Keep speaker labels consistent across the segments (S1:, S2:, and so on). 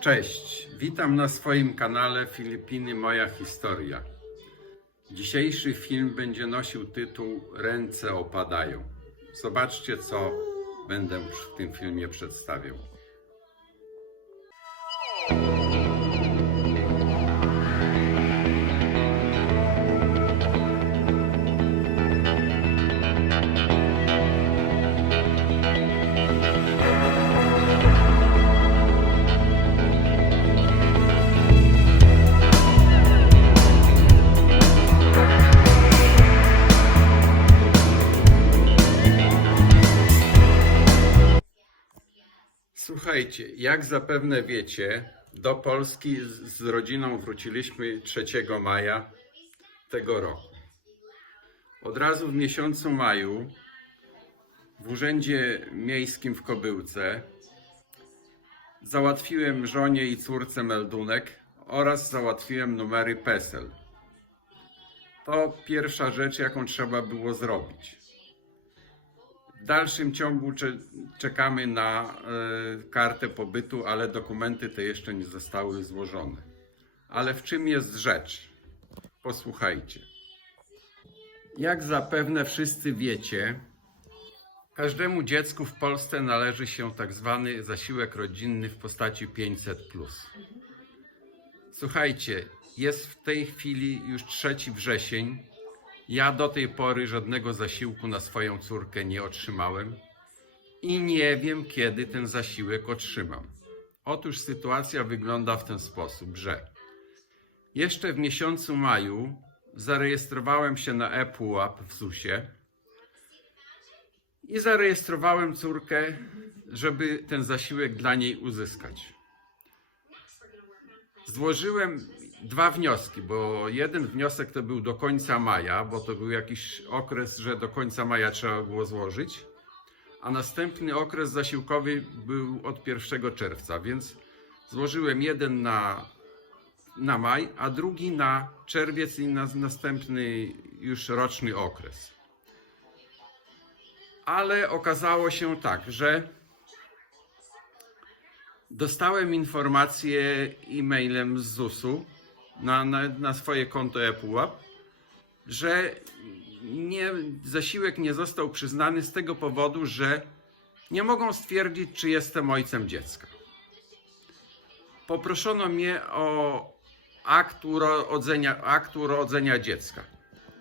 S1: Cześć, witam na swoim kanale Filipiny Moja Historia. Dzisiejszy film będzie nosił tytuł Ręce opadają. Zobaczcie, co będę w tym filmie przedstawiał. Jak zapewne wiecie, do Polski z- rodziną wróciliśmy 3 maja tego roku. Od razu w miesiącu maju w Urzędzie Miejskim w Kobyłce załatwiłem żonie i córce meldunek oraz załatwiłem numery PESEL. To pierwsza rzecz, jaką trzeba było zrobić. W dalszym ciągu cze- czekamy na e, kartę pobytu, ale dokumenty te jeszcze nie zostały złożone. Ale w czym jest rzecz? Posłuchajcie. Jak zapewne wszyscy wiecie, każdemu dziecku w Polsce należy się tak zwany zasiłek rodzinny w postaci 500. Słuchajcie, jest w tej chwili już 3 wrzesień. Ja do tej pory żadnego zasiłku na swoją córkę nie otrzymałem i nie wiem, kiedy ten zasiłek otrzymam. Otóż sytuacja wygląda w ten sposób, że jeszcze w miesiącu maju zarejestrowałem się na ePUAP w ZUS-ie i zarejestrowałem córkę, żeby ten zasiłek dla niej uzyskać. Złożyłem dwa wnioski, bo jeden wniosek to był do końca maja, bo to był jakiś okres, że do końca maja trzeba było złożyć, a następny okres zasiłkowy był od 1 czerwca, więc złożyłem jeden na, na maj, a drugi na czerwiec i na następny już roczny okres. Ale okazało się tak, że Dostałem informację e-mailem z ZUS-u na, na, na swoje konto ePUAP, że nie, zasiłek nie został przyznany z tego powodu, że nie mogą stwierdzić, czy jestem ojcem dziecka. Poproszono mnie o akt urodzenia, akt urodzenia dziecka.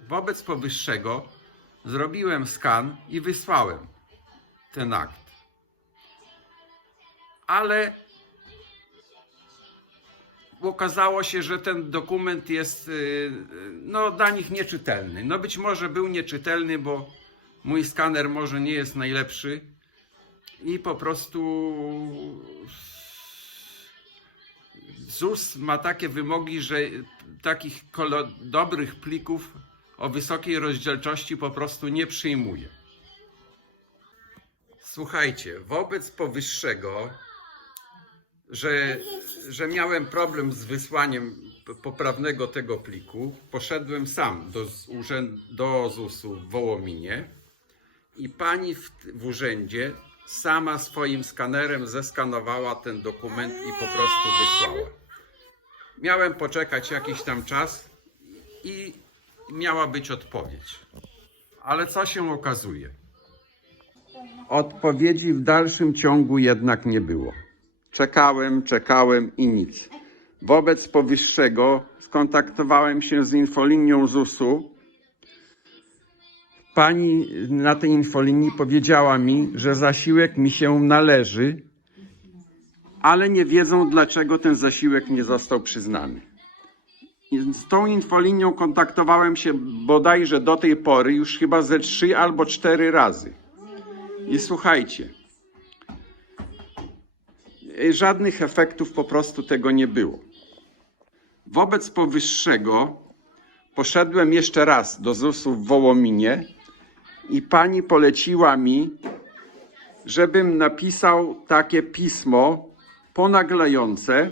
S1: Wobec powyższego zrobiłem skan i wysłałem ten akt ale okazało się, że ten dokument jest y, no, dla nich nieczytelny. No być może był nieczytelny, bo mój skaner może nie jest najlepszy i po prostu ZUS ma takie wymogi, że takich dobrych plików o wysokiej rozdzielczości po prostu nie przyjmuje. Słuchajcie, wobec powyższego że, że miałem problem z wysłaniem poprawnego tego pliku, poszedłem sam do, do ZUS-u w Wołominie i pani w, w urzędzie sama swoim skanerem zeskanowała ten dokument i po prostu wysłała. Miałem poczekać jakiś tam czas i miała być odpowiedź. Ale co się okazuje? Odpowiedzi w dalszym ciągu jednak nie było. Czekałem, czekałem i nic. Wobec powyższego skontaktowałem się z infolinią ZUS-u. Pani na tej infolinii powiedziała mi, że zasiłek mi się należy, ale nie wiedzą, dlaczego ten zasiłek nie został przyznany. Z tą infolinią kontaktowałem się bodajże do tej pory już chyba ze trzy albo cztery razy. I słuchajcie, żadnych efektów po prostu tego nie było. Wobec powyższego poszedłem jeszcze raz do ZUS-u w Wołominie i pani poleciła mi, żebym napisał takie pismo ponaglające,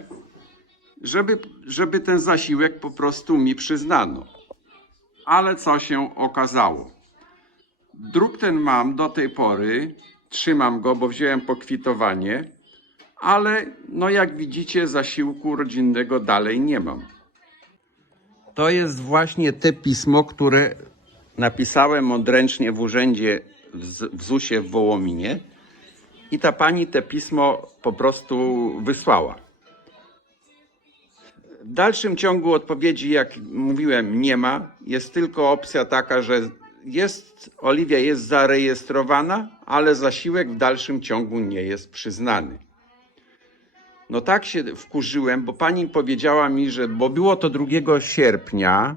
S1: żeby, żeby ten zasiłek po prostu mi przyznano. Ale co się okazało? Druk ten mam do tej pory, trzymam go, bo wziąłem pokwitowanie ale no jak widzicie, zasiłku rodzinnego dalej nie mam. To jest właśnie te pismo, które napisałem odręcznie w urzędzie w ZUS-ie w Wołominie i ta pani te pismo po prostu wysłała. W dalszym ciągu odpowiedzi, jak mówiłem, nie ma. Jest tylko opcja taka, że jest, Oliwia jest zarejestrowana, ale zasiłek w dalszym ciągu nie jest przyznany. No tak się wkurzyłem, bo pani powiedziała mi, że, bo było to 2 sierpnia,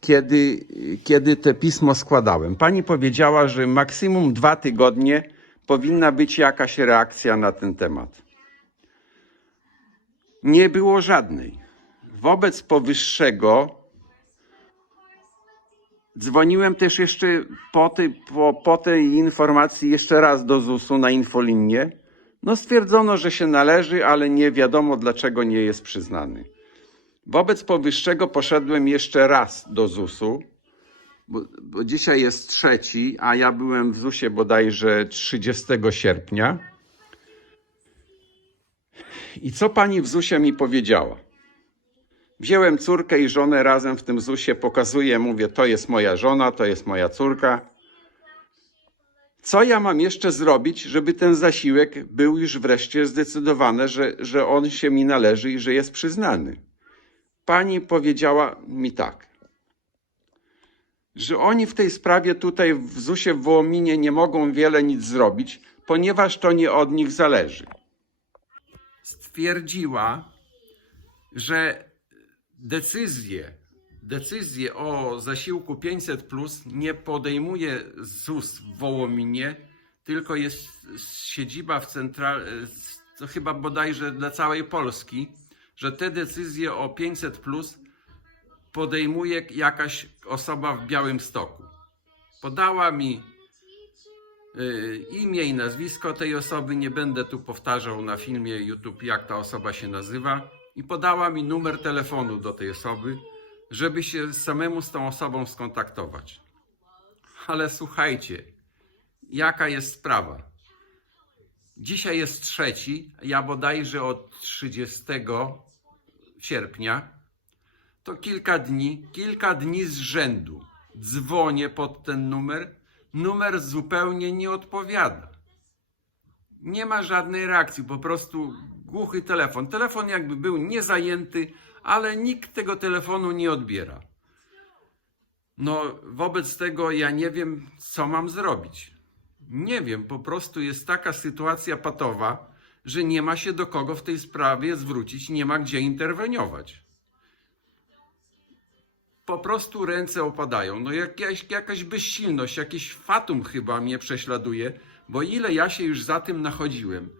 S1: kiedy, kiedy te pismo składałem. Pani powiedziała, że maksimum dwa tygodnie powinna być jakaś reakcja na ten temat. Nie było żadnej. Wobec powyższego dzwoniłem też jeszcze po tej, po, po tej informacji jeszcze raz do ZUS-u na infolinię. No stwierdzono, że się należy, ale nie wiadomo dlaczego nie jest przyznany. Wobec powyższego poszedłem jeszcze raz do ZUS-u, bo, bo dzisiaj jest trzeci, a ja byłem w ZUS-ie bodajże 30 sierpnia. I co pani w ZUS-ie mi powiedziała? Wziąłem córkę i żonę razem w tym ZUS-ie, pokazuję, mówię, to jest moja żona, to jest moja córka. Co ja mam jeszcze zrobić, żeby ten zasiłek był już wreszcie zdecydowane, że, że on się mi należy i że jest przyznany? Pani powiedziała mi tak, że oni w tej sprawie tutaj w ZUS-ie w Wołominie nie mogą wiele nic zrobić, ponieważ to nie od nich zależy. Stwierdziła, że decyzję, decyzję o zasiłku 500 plus nie podejmuje ZUS w Wołominie, tylko jest siedziba w central, to chyba bodajże dla całej Polski, że te decyzje o 500 plus podejmuje jakaś osoba w Białym Stoku. Podała mi y, imię i nazwisko tej osoby, nie będę tu powtarzał na filmie YouTube jak ta osoba się nazywa i podała mi numer telefonu do tej osoby, żeby się samemu z tą osobą skontaktować. Ale słuchajcie, jaka jest sprawa? Dzisiaj jest trzeci, ja bodajże od 30 sierpnia, to kilka dni, kilka dni z rzędu dzwonię pod ten numer, numer zupełnie nie odpowiada. Nie ma żadnej reakcji, po prostu głuchy telefon. Telefon jakby był niezajęty, ale nikt tego telefonu nie odbiera. No, wobec tego ja nie wiem, co mam zrobić. Nie wiem, po prostu jest taka sytuacja patowa, że nie ma się do kogo w tej sprawie zwrócić, nie ma gdzie interweniować. Po prostu ręce opadają. No jakaś, jakaś bezsilność, jakiś fatum chyba mnie prześladuje, bo ile ja się już za tym nachodziłem,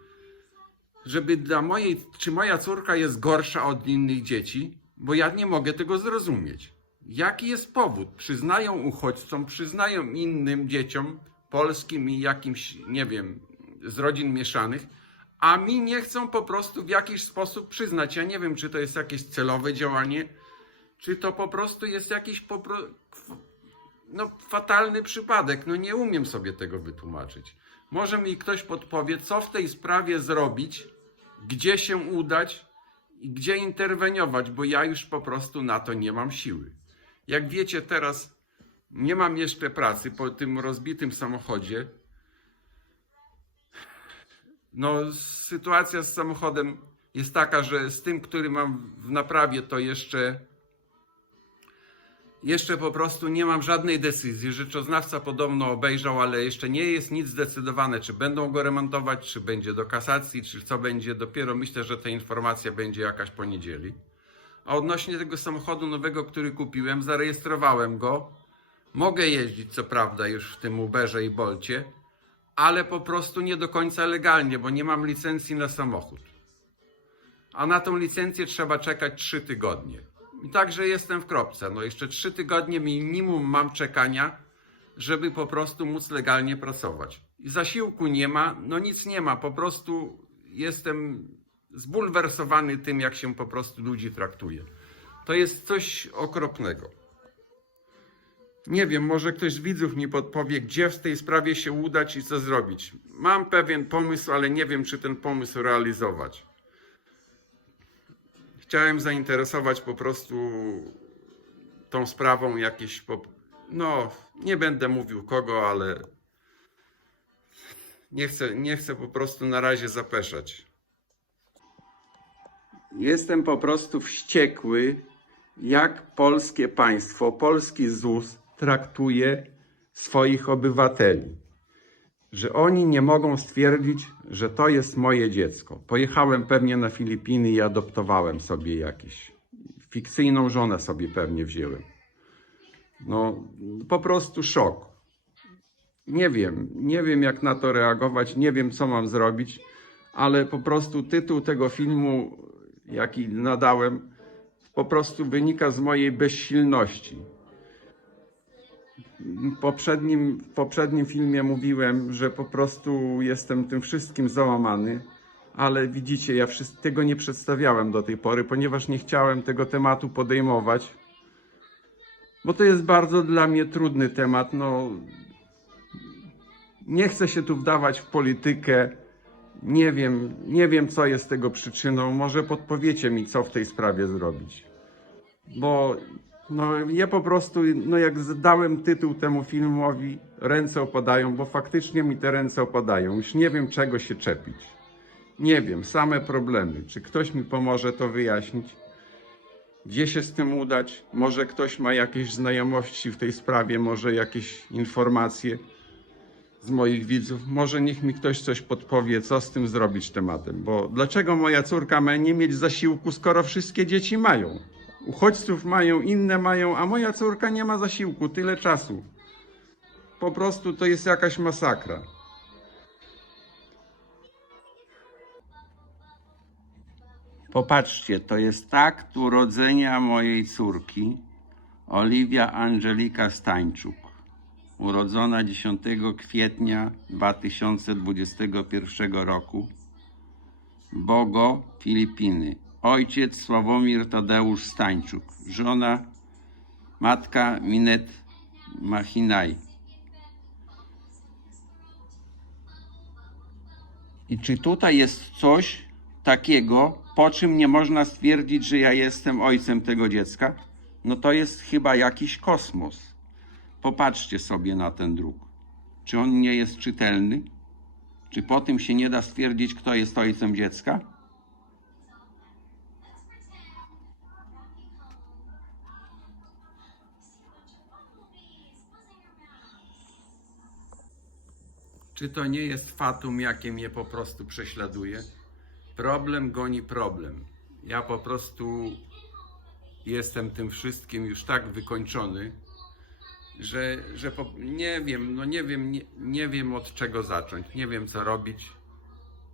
S1: żeby dla mojej, czy moja córka jest gorsza od innych dzieci, bo ja nie mogę tego zrozumieć. Jaki jest powód? Przyznają uchodźcom, przyznają innym dzieciom, polskim i jakimś, nie wiem, z rodzin mieszanych, a mi nie chcą po prostu w jakiś sposób przyznać. Ja nie wiem, czy to jest jakieś celowe działanie, czy to po prostu jest jakiś popro... no, fatalny przypadek. No nie umiem sobie tego wytłumaczyć. Może mi ktoś podpowie, co w tej sprawie zrobić, gdzie się udać i gdzie interweniować, bo ja już po prostu na to nie mam siły. Jak wiecie, teraz nie mam jeszcze pracy po tym rozbitym samochodzie. No, sytuacja z samochodem jest taka, że z tym, który mam w naprawie, to jeszcze jeszcze po prostu nie mam żadnej decyzji. Rzeczoznawca podobno obejrzał, ale jeszcze nie jest nic zdecydowane, czy będą go remontować, czy będzie do kasacji, czy co będzie. Dopiero myślę, że ta informacja będzie jakaś po niedzieli. A odnośnie tego samochodu nowego, który kupiłem, zarejestrowałem go. Mogę jeździć, co prawda, już w tym Uberze i Bolcie, ale po prostu nie do końca legalnie, bo nie mam licencji na samochód. A na tą licencję trzeba czekać 3 tygodnie. I także jestem w kropce. No jeszcze 3 tygodnie minimum mam czekania, żeby po prostu móc legalnie pracować. I zasiłku nie ma, no nic nie ma. Po prostu jestem zbulwersowany tym, jak się po prostu ludzi traktuje. To jest coś okropnego. Nie wiem, może ktoś z widzów mi podpowie, gdzie w tej sprawie się udać i co zrobić. Mam pewien pomysł, ale nie wiem, czy ten pomysł realizować. Chciałem zainteresować po prostu tą sprawą jakieś. No, nie będę mówił kogo, ale nie chcę, nie chcę po prostu na razie zapeszać. Jestem po prostu wściekły, jak polskie państwo, polski ZUS traktuje swoich obywateli. Że oni nie mogą stwierdzić, że to jest moje dziecko. Pojechałem pewnie na Filipiny i adoptowałem sobie jakieś. Fikcyjną żonę sobie pewnie wziąłem. No, po prostu szok. Nie wiem, nie wiem jak na to reagować, nie wiem co mam zrobić, ale po prostu tytuł tego filmu, jaki nadałem, po prostu wynika z mojej bezsilności. W poprzednim, w poprzednim filmie mówiłem, że po prostu jestem tym wszystkim załamany, ale widzicie, ja tego nie przedstawiałem do tej pory, ponieważ nie chciałem tego tematu podejmować, bo to jest bardzo dla mnie trudny temat. No, nie chcę się tu wdawać w politykę. Nie wiem, nie wiem, co jest tego przyczyną. Może podpowiecie mi, co w tej sprawie zrobić. Bo no, ja po prostu, no jak dałem tytuł temu filmowi, ręce opadają, bo faktycznie mi te ręce opadają. Już nie wiem, czego się czepić. Nie wiem, same problemy. Czy ktoś mi pomoże to wyjaśnić? Gdzie się z tym udać? Może ktoś ma jakieś znajomości w tej sprawie, może jakieś informacje z moich widzów. Może niech mi ktoś coś podpowie, co z tym zrobić tematem. Bo dlaczego moja córka ma nie mieć zasiłku, skoro wszystkie dzieci mają? Uchodźców mają, inne mają, a moja córka nie ma zasiłku, tyle czasu. Po prostu to jest jakaś masakra. Popatrzcie, to jest akt urodzenia mojej córki, Oliwia Angelika Stańczuk urodzona 10 kwietnia 2021 roku. Bogo, Filipiny. Ojciec Sławomir Tadeusz Stańczuk. Żona, matka Minet Machinaj. I czy tutaj jest coś takiego, po czym nie można stwierdzić, że ja jestem ojcem tego dziecka? No to jest chyba jakiś kosmos. Popatrzcie sobie na ten druk. Czy on nie jest czytelny? Czy po tym się nie da stwierdzić, kto jest ojcem dziecka? Czy to nie jest fatum, jakie mnie po prostu prześladuje? Problem goni problem. Ja po prostu jestem tym wszystkim już tak wykończony, że, że po, nie wiem, no nie wiem, nie, nie wiem od czego zacząć, nie wiem co robić,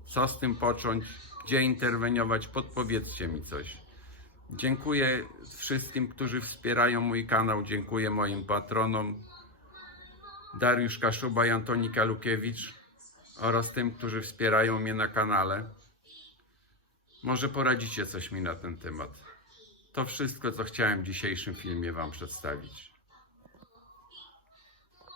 S1: co z tym począć, gdzie interweniować, podpowiedzcie mi coś. Dziękuję wszystkim, którzy wspierają mój kanał, dziękuję moim patronom Dariusz Kaszuba i Antonika Lukiewicz oraz tym, którzy wspierają mnie na kanale. Może poradzicie coś mi na ten temat. To wszystko, co chciałem w dzisiejszym filmie Wam przedstawić.